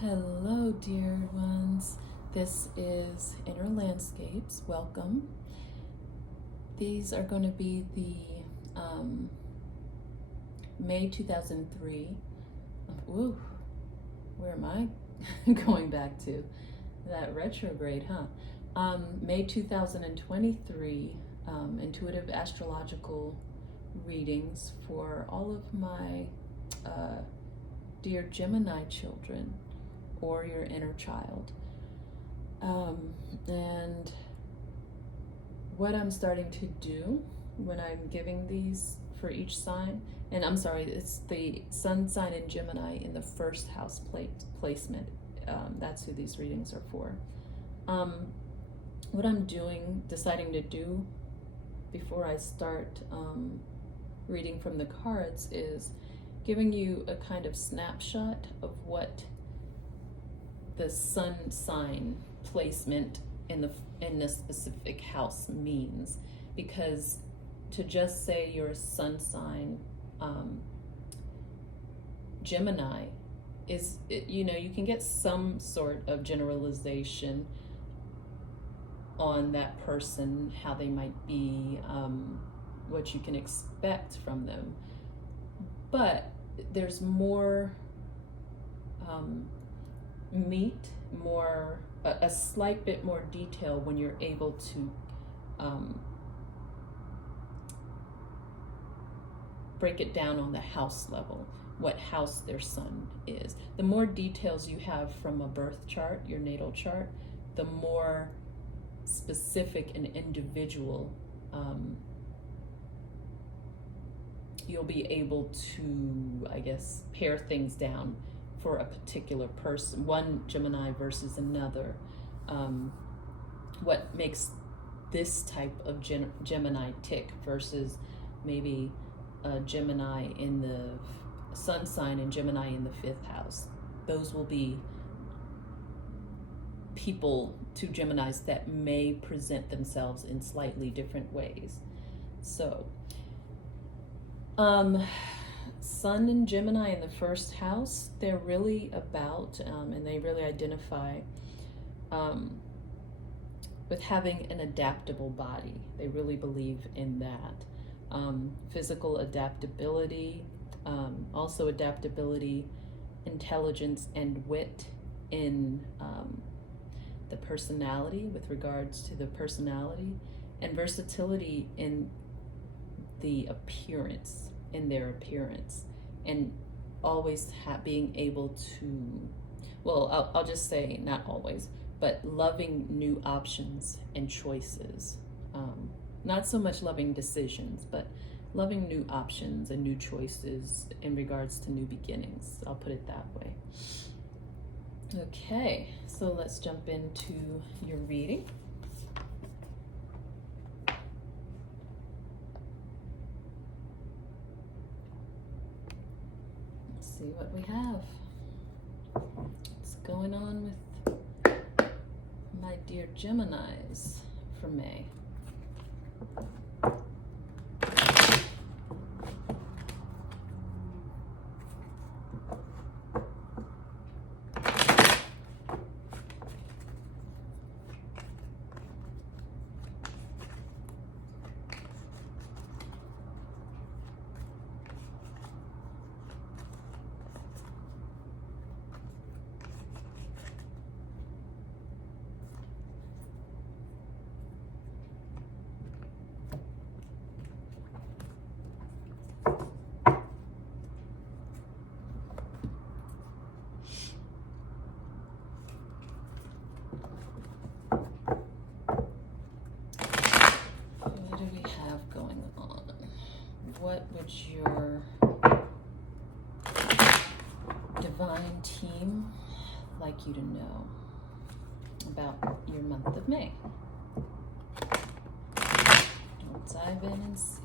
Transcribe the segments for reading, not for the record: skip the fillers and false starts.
Hello, dear ones. This is Inner Landscapes. Welcome. These are going to be the May 2003. Ooh, where am I going back to? That retrograde, huh? May 2023 intuitive astrological readings for all of my dear Gemini children, or your inner child. And what I'm starting to do when I'm giving these for each sign, and I'm sorry, it's the sun sign in Gemini in the first house placement. That's who these readings are for. What I'm deciding to do before I start reading from the cards is giving you a kind of snapshot of what the sun sign placement in the specific house means, because to just say you're a sun sign Gemini is, you can get some sort of generalization on that person, how they might be, what you can expect from them, but there's more meat, a slight bit more detail when you're able to break it down on the house level, what house their sun is. The more details you have from a birth chart, your natal chart, the more specific and individual you'll be able to, I guess, pare things down for a particular person, one Gemini versus another. What makes this type of Gemini tick versus maybe a Gemini in the sun sign and Gemini in the fifth house. Those will be people, two Geminis, that may present themselves in slightly different ways. So, Sun and Gemini in the first house, they're really about, and they really identify with having an adaptable body. They really believe in that. Physical adaptability, also adaptability, intelligence, and wit in the personality, with regards to the personality, and versatility in the appearance, in their appearance, and always being able to, well, I'll just say not always, but loving new options and choices. Not so much loving decisions, but loving new options and new choices in regards to new beginnings. I'll put it that way. Okay, so let's jump into your reading. See what we have. What's going on with my dear Geminis for May? What would your divine team like you to know about your month of May? We'll dive in and see.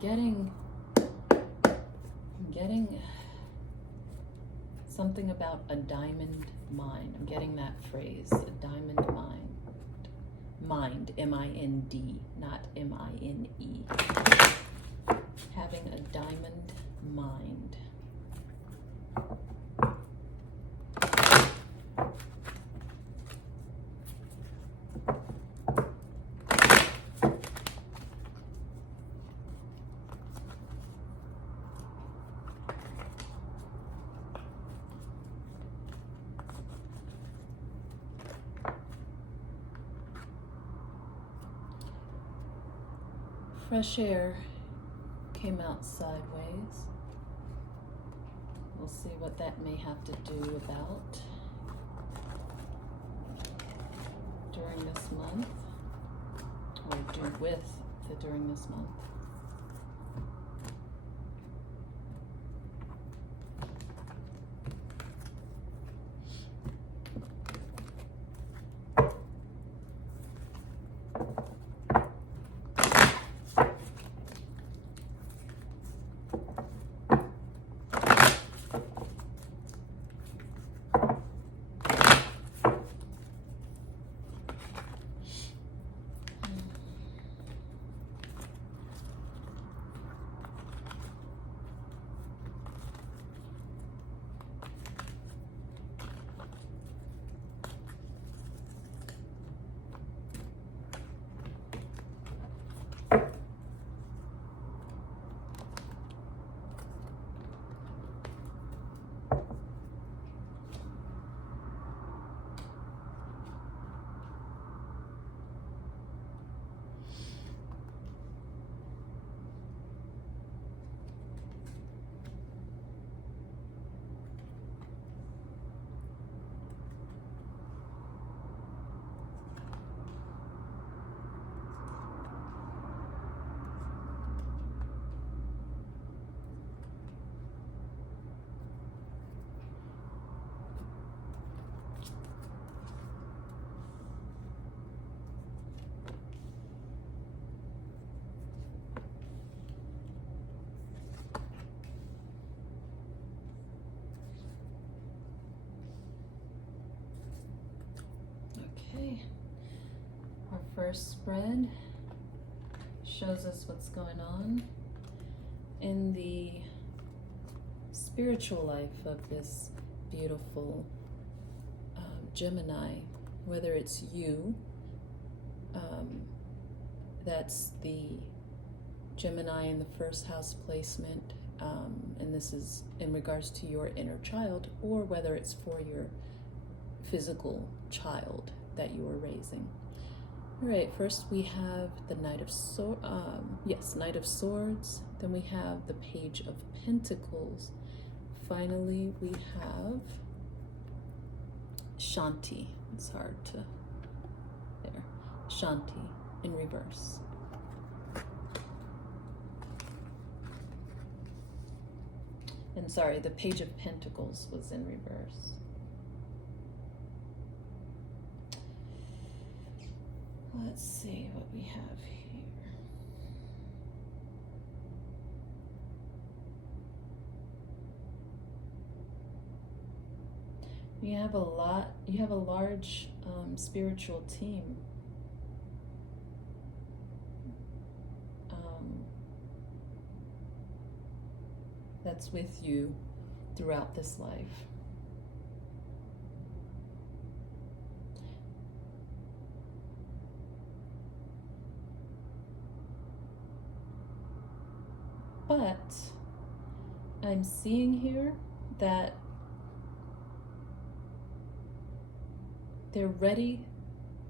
getting something about a diamond mind. I'm getting that phrase, a diamond mind. Mind, M-I-N-D, not M-I-N-E. Having a diamond mind. Fresh air came out sideways. We'll see what that may have to do about during this month, or do with during this month. Okay, our first spread shows us what's going on in the spiritual life of this beautiful Gemini, whether it's you, that's the Gemini in the first house placement, and this is in regards to your inner child, or whether it's for your physical child that you are raising. All right, first we have the Knight of Swords. Then we have the Page of Pentacles. Finally, we have Shanti. It's hard to, there. Shanti in reverse. And sorry, the Page of Pentacles was in reverse. Let's see what we have here. You have a large spiritual team. That's with you throughout this life. But I'm seeing here that they're ready,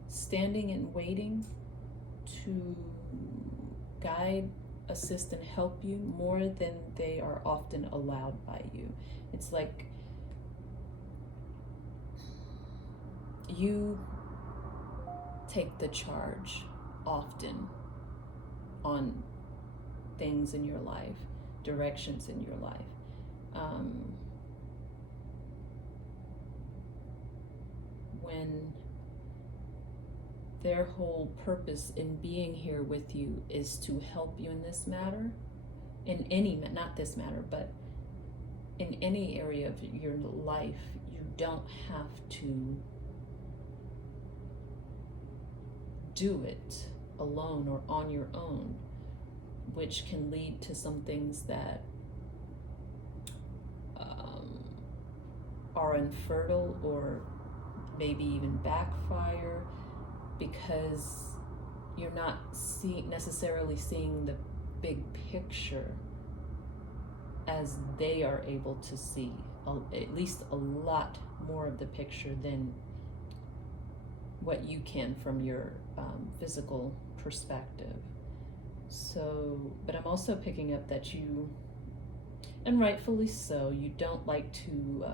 standing and waiting to guide, assist, and help you more than they are often allowed by you. It's like you take the charge often on things in your life, directions in your life. When their whole purpose in being here with you is to help you in this matter, in any, not this matter, but in any area of your life, you don't have to do it alone or on your own, which can lead to some things that are infertile or maybe even backfire, because you're not necessarily seeing the big picture as they are able to see, at least a lot more of the picture than what you can from your physical perspective. So, but I'm also picking up that you, and rightfully so, you don't like to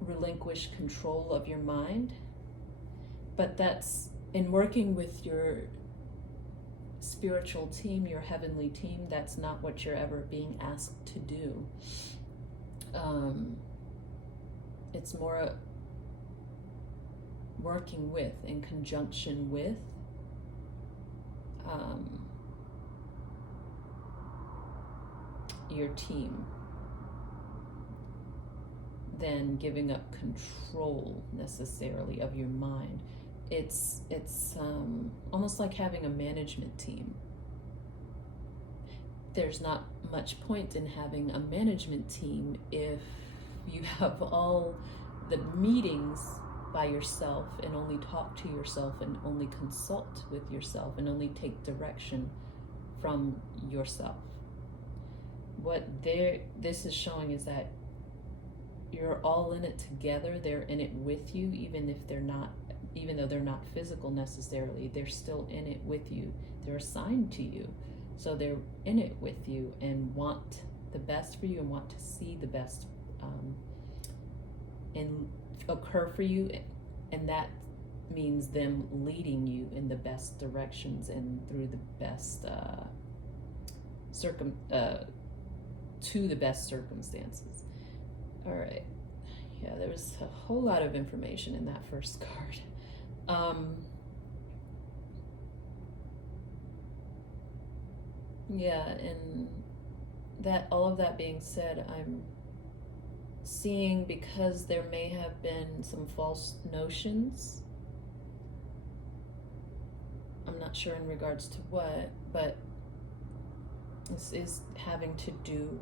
relinquish control of your mind, but that's in working with your spiritual team, your heavenly team, that's not what you're ever being asked to do. It's more working with, in conjunction with, your team, than giving up control necessarily of your mind. It's almost like having a management team. There's not much point in having a management team if you have all the meetings by yourself and only talk to yourself and only consult with yourself and only take direction from yourself. What this is showing is that you're all in it together. They're in it with you, even though they're not physical necessarily, they're still in it with you. They're assigned to you. So they're in it with you and want the best for you and want to see the best and occur for you. And that means them leading you in the best directions and through the best to the best circumstances. All right. Yeah, there was a whole lot of information in that first card. Yeah, and that, all of that being said, I'm seeing, because there may have been some false notions, I'm not sure in regards to what, but this is having to do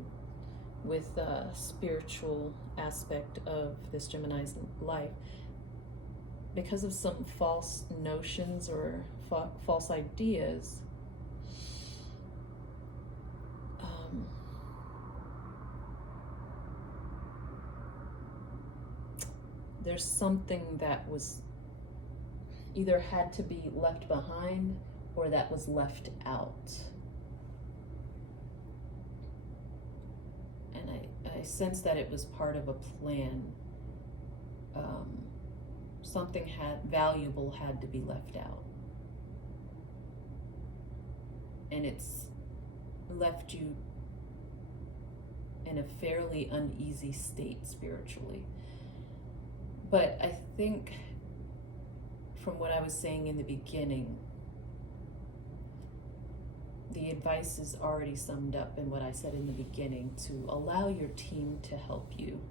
with the spiritual aspect of this Gemini's life. Because of some false notions or false ideas, there's something that was either had to be left behind or that was left out. And I sense that it was part of a plan. Something valuable had to be left out. And it's left you in a fairly uneasy state spiritually. But I think from what I was saying in the beginning, the advice is already summed up in what I said in the beginning, to allow your team to help you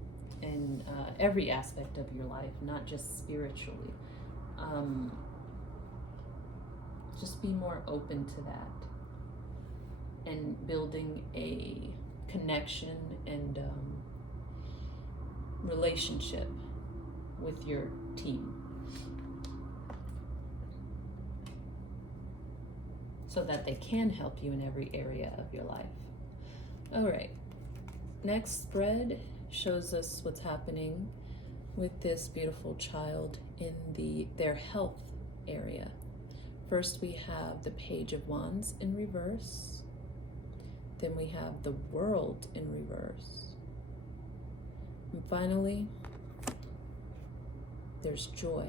in every aspect of your life, not just spiritually. Just be more open to that and building a connection and relationship with your team, so that they can help you in every area of your life. All right, next spread shows us what's happening with this beautiful child in their health area. First, we have the Page of Wands in reverse. Then we have the World in reverse. And finally, there's joy.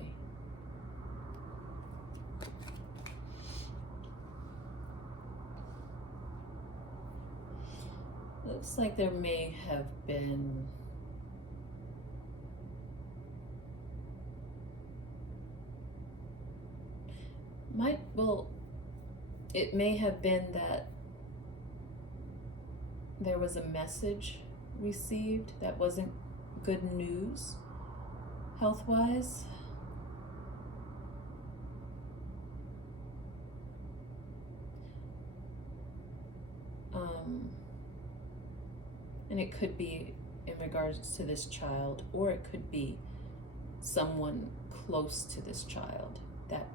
Looks like there may have been It may have been that there was a message received that wasn't good news health-wise. And it could be in regards to this child, or it could be someone close to this child that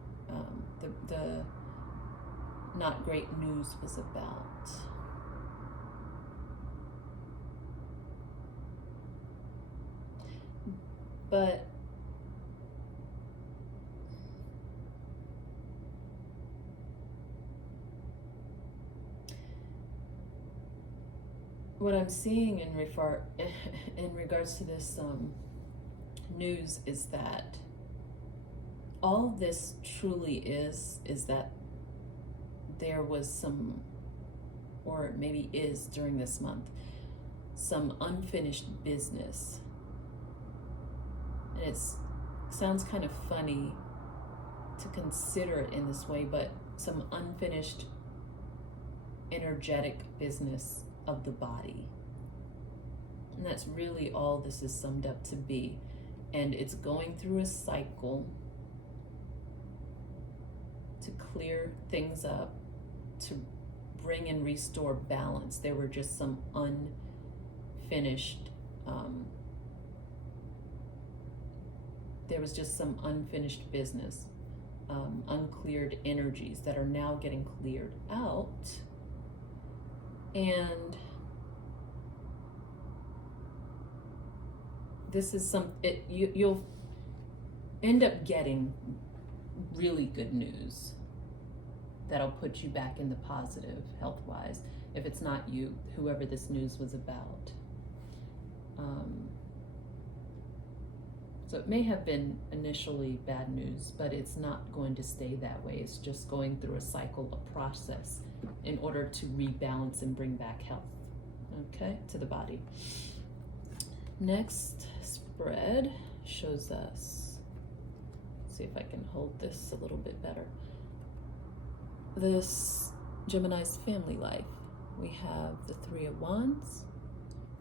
the not great news was about. But what I'm seeing in regards to this news is that all this truly is that there was some, or maybe is during this month, some unfinished business. And it sounds kind of funny to consider it in this way, but some unfinished energetic business of the body. And that's really all this is summed up to be. And it's going through a cycle to clear things up, to bring and restore balance. There were just some unfinished business, uncleared energies that are now getting cleared out. And this is you'll end up getting really good news that'll put you back in the positive health-wise. If it's not you, whoever this news was about. So it may have been initially bad news, but it's not going to stay that way. It's just going through a cycle, a process, in order to rebalance and bring back health, okay, to the body. Next spread shows us, see if I can hold this a little bit better. This Gemini's family life. We have the Three of Wands,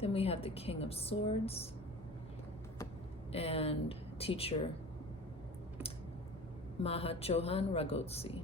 then we have the King of Swords, and teacher Mahachohan Ragotsi.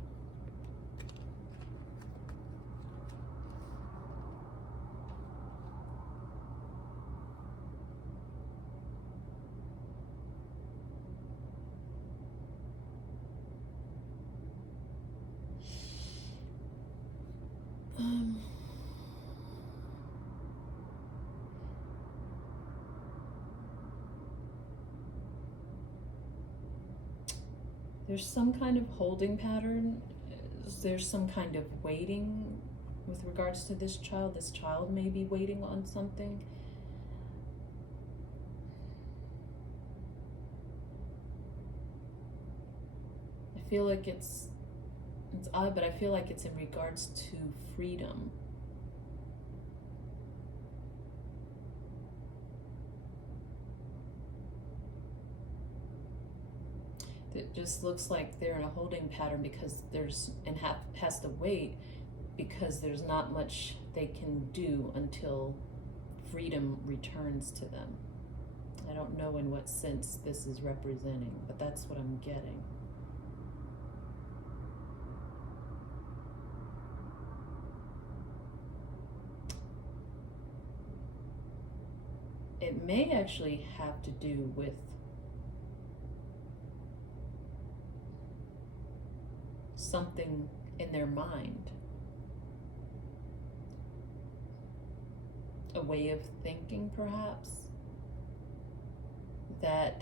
There's some kind of holding pattern. There's some kind of waiting with regards to this child. This child may be waiting on something. I feel like it's odd, but I feel like it's in regards to freedom. It just looks like they're in a holding pattern because has to wait because there's not much they can do until freedom returns to them. I don't know in what sense this is representing, but that's what I'm getting. It may actually have to do with something in their mind, a way of thinking perhaps, that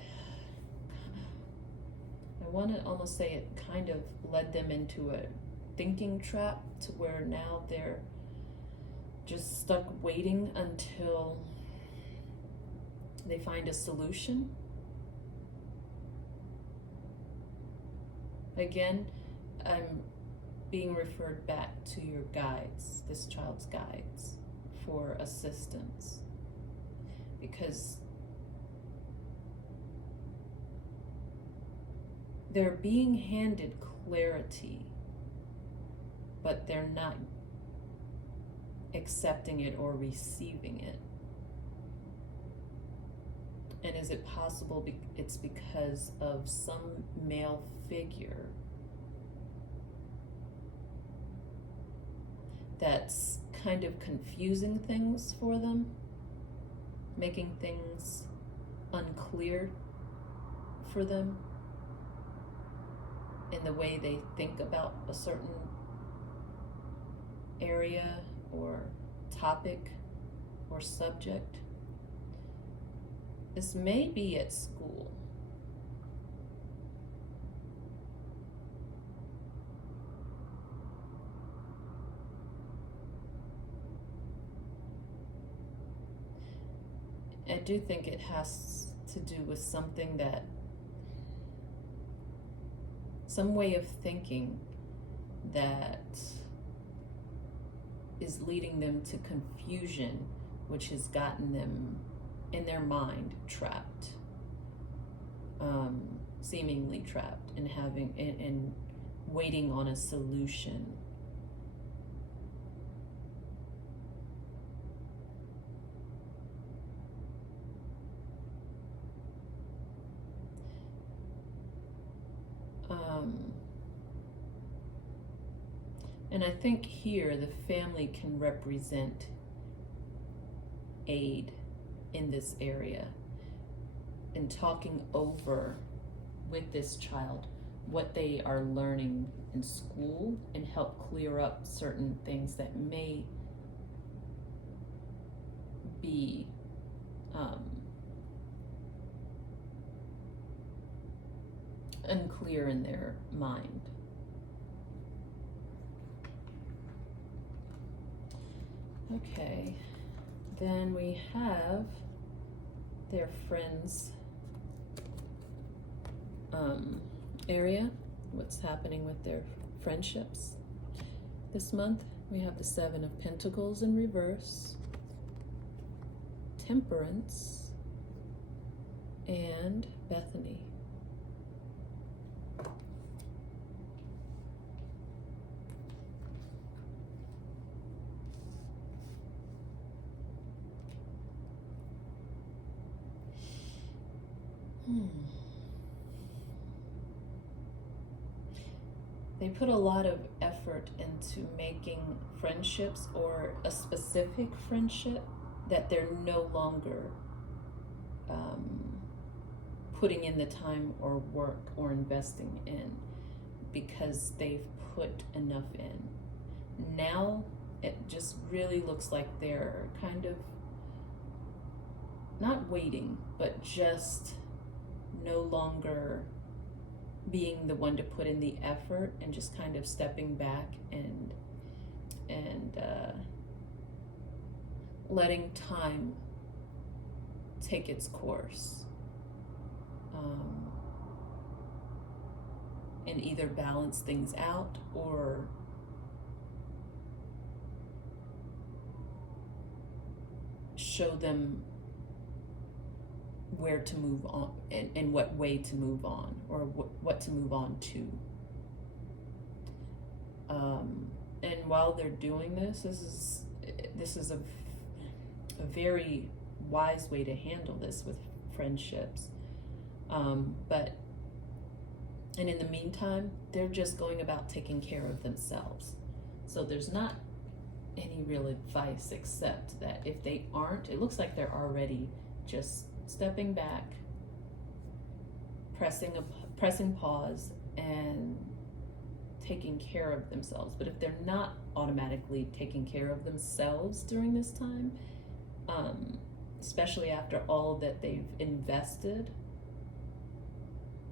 I want to almost say it kind of led them into a thinking trap to where now they're just stuck waiting until they find a solution. Again, I'm being referred back to your guides, this child's guides, for assistance, because they're being handed clarity but they're not accepting it or receiving it. And is it possible it's because of some male figure that's kind of confusing things for them, making things unclear for them in the way they think about a certain area or topic or subject? This may be at school. I do think it has to do with something that, some way of thinking that is leading them to confusion, which has gotten them in their mind trapped, seemingly trapped, and and waiting on a solution. And I think here the family can represent aid in this area, in talking over with this child what they are learning in school, and help clear up certain things that may be unclear in their mind. Okay, then we have their friends area, what's happening with their friendships this month. We have the Seven of Pentacles in reverse, Temperance, and Bethany. They put a lot of effort into making friendships, or a specific friendship, that they're no longer putting in the time or work or investing in, because they've put enough in. Now it just really looks like they're kind of not waiting, but just no longer being the one to put in the effort, and just kind of stepping back and letting time take its course, and either balance things out or show them where to move on, and what way to move on, or what to move on to. And while they're doing this, this is a very wise way to handle this with friendships. But in the meantime, they're just going about taking care of themselves. So there's not any real advice, except that if they aren't, it looks like they're already just stepping back, pressing pause, and taking care of themselves. But if they're not automatically taking care of themselves during this time, especially after all that they've invested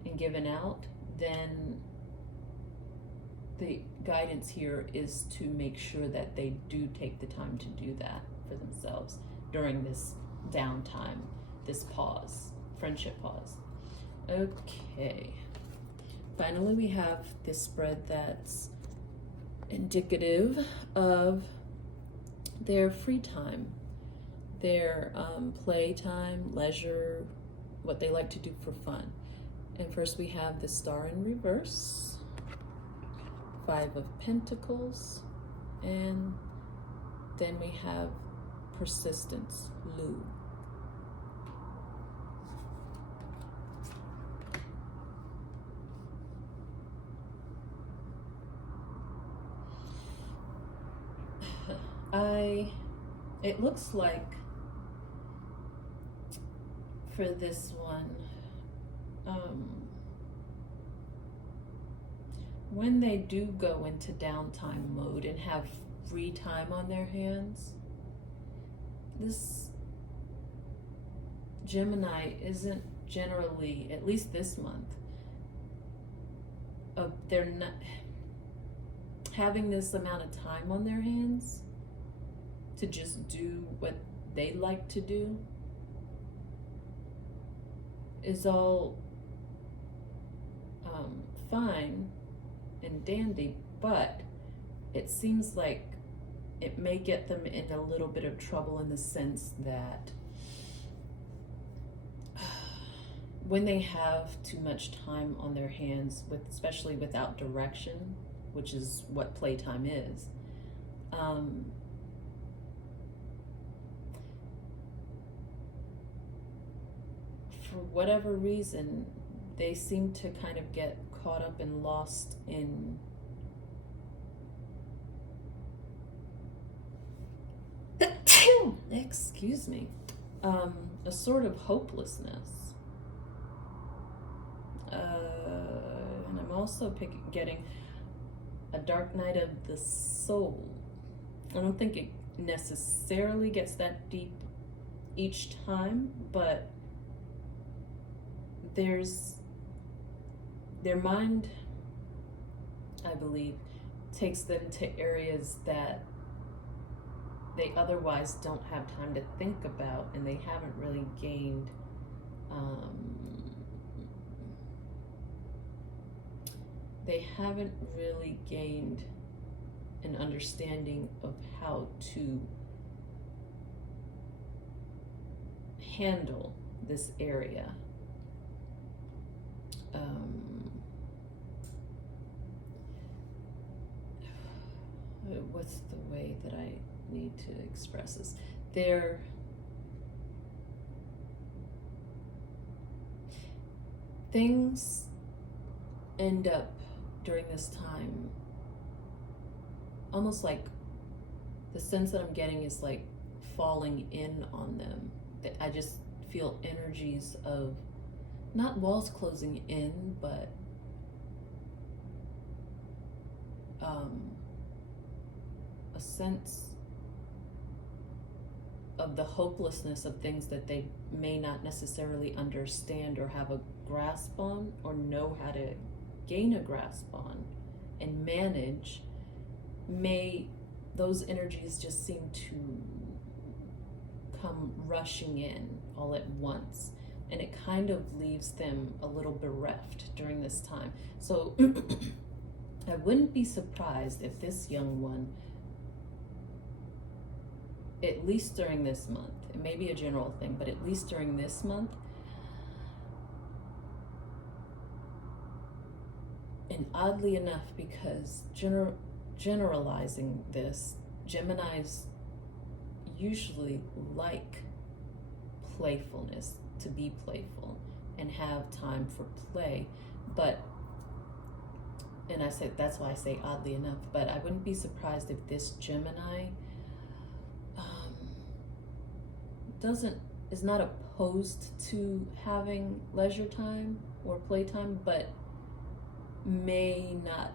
and given out, then the guidance here is to make sure that they do take the time to do that for themselves during this downtime, this pause, friendship pause. Okay. Finally, we have this spread that's indicative of their free time, their playtime, leisure, what they like to do for fun. And first we have the Star in reverse, Five of Pentacles, and then we have persistence, Lu. It looks like for this one, when they do go into downtime mode and have free time on their hands, this Gemini isn't generally, at least this month, they're not having this amount of time on their hands to just do what they like to do is all fine and dandy, but it seems like it may get them in a little bit of trouble in the sense that when they have too much time on their hands, especially without direction, which is what playtime is, for whatever reason, they seem to kind of get caught up and lost in excuse me, a sort of hopelessness. And I'm also getting a dark night of the soul. I don't think it necessarily gets that deep each time, but their mind, I believe, takes them to areas that they otherwise don't have time to think about, and they haven't really gained an understanding of how to handle this area. What's the way that I need to express this? Things end up during this time almost like the sense that I'm getting is like falling in on them. I just feel energies of not walls closing in, but a sense of the hopelessness of things that they may not necessarily understand or have a grasp on or know how to gain a grasp on and manage. Those energies just seem to come rushing in all at once, and it kind of leaves them a little bereft during this time. So I wouldn't be surprised if this young one, at least during this month, it may be a general thing, but at least during this month, and oddly enough, because generalizing this, Geminis usually like playfulness, to be playful and have time for play, and I say that's why I say oddly enough, but I wouldn't be surprised if this Gemini is not opposed to having leisure time or playtime, but may not,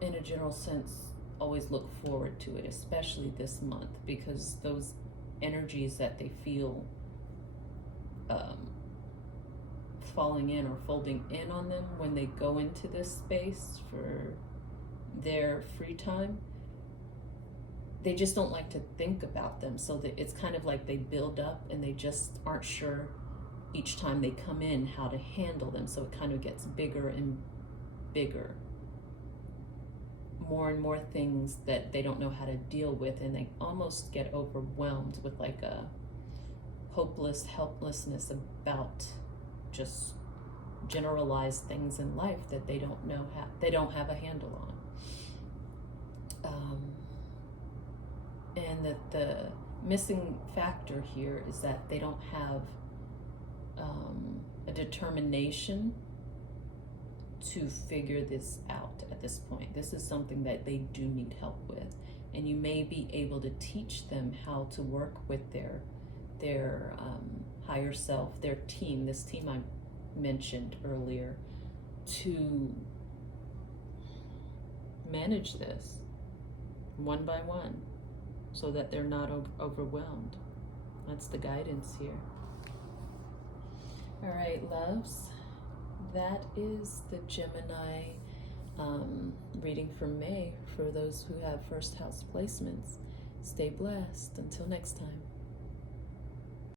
in a general sense, always look forward to it, especially this month, because those energies that they feel falling in or folding in on them when they go into this space for their free time, they just don't like to think about them. So that it's kind of like they build up and they just aren't sure each time they come in how to handle them. So it kind of gets bigger and bigger, more and more things that they don't know how to deal with, and they almost get overwhelmed with like a hopeless helplessness about just generalized things in life that they don't have a handle on. And that the missing factor here is that they don't have a determination to figure this out at this point. This is something that they do need help with, and you may be able to teach them how to work with their higher self, their team, this team I mentioned earlier, to manage this one by one so that they're not overwhelmed. That's the guidance here. All right, loves, that is the Gemini reading for May for those who have first house placements. Stay blessed. Until next time.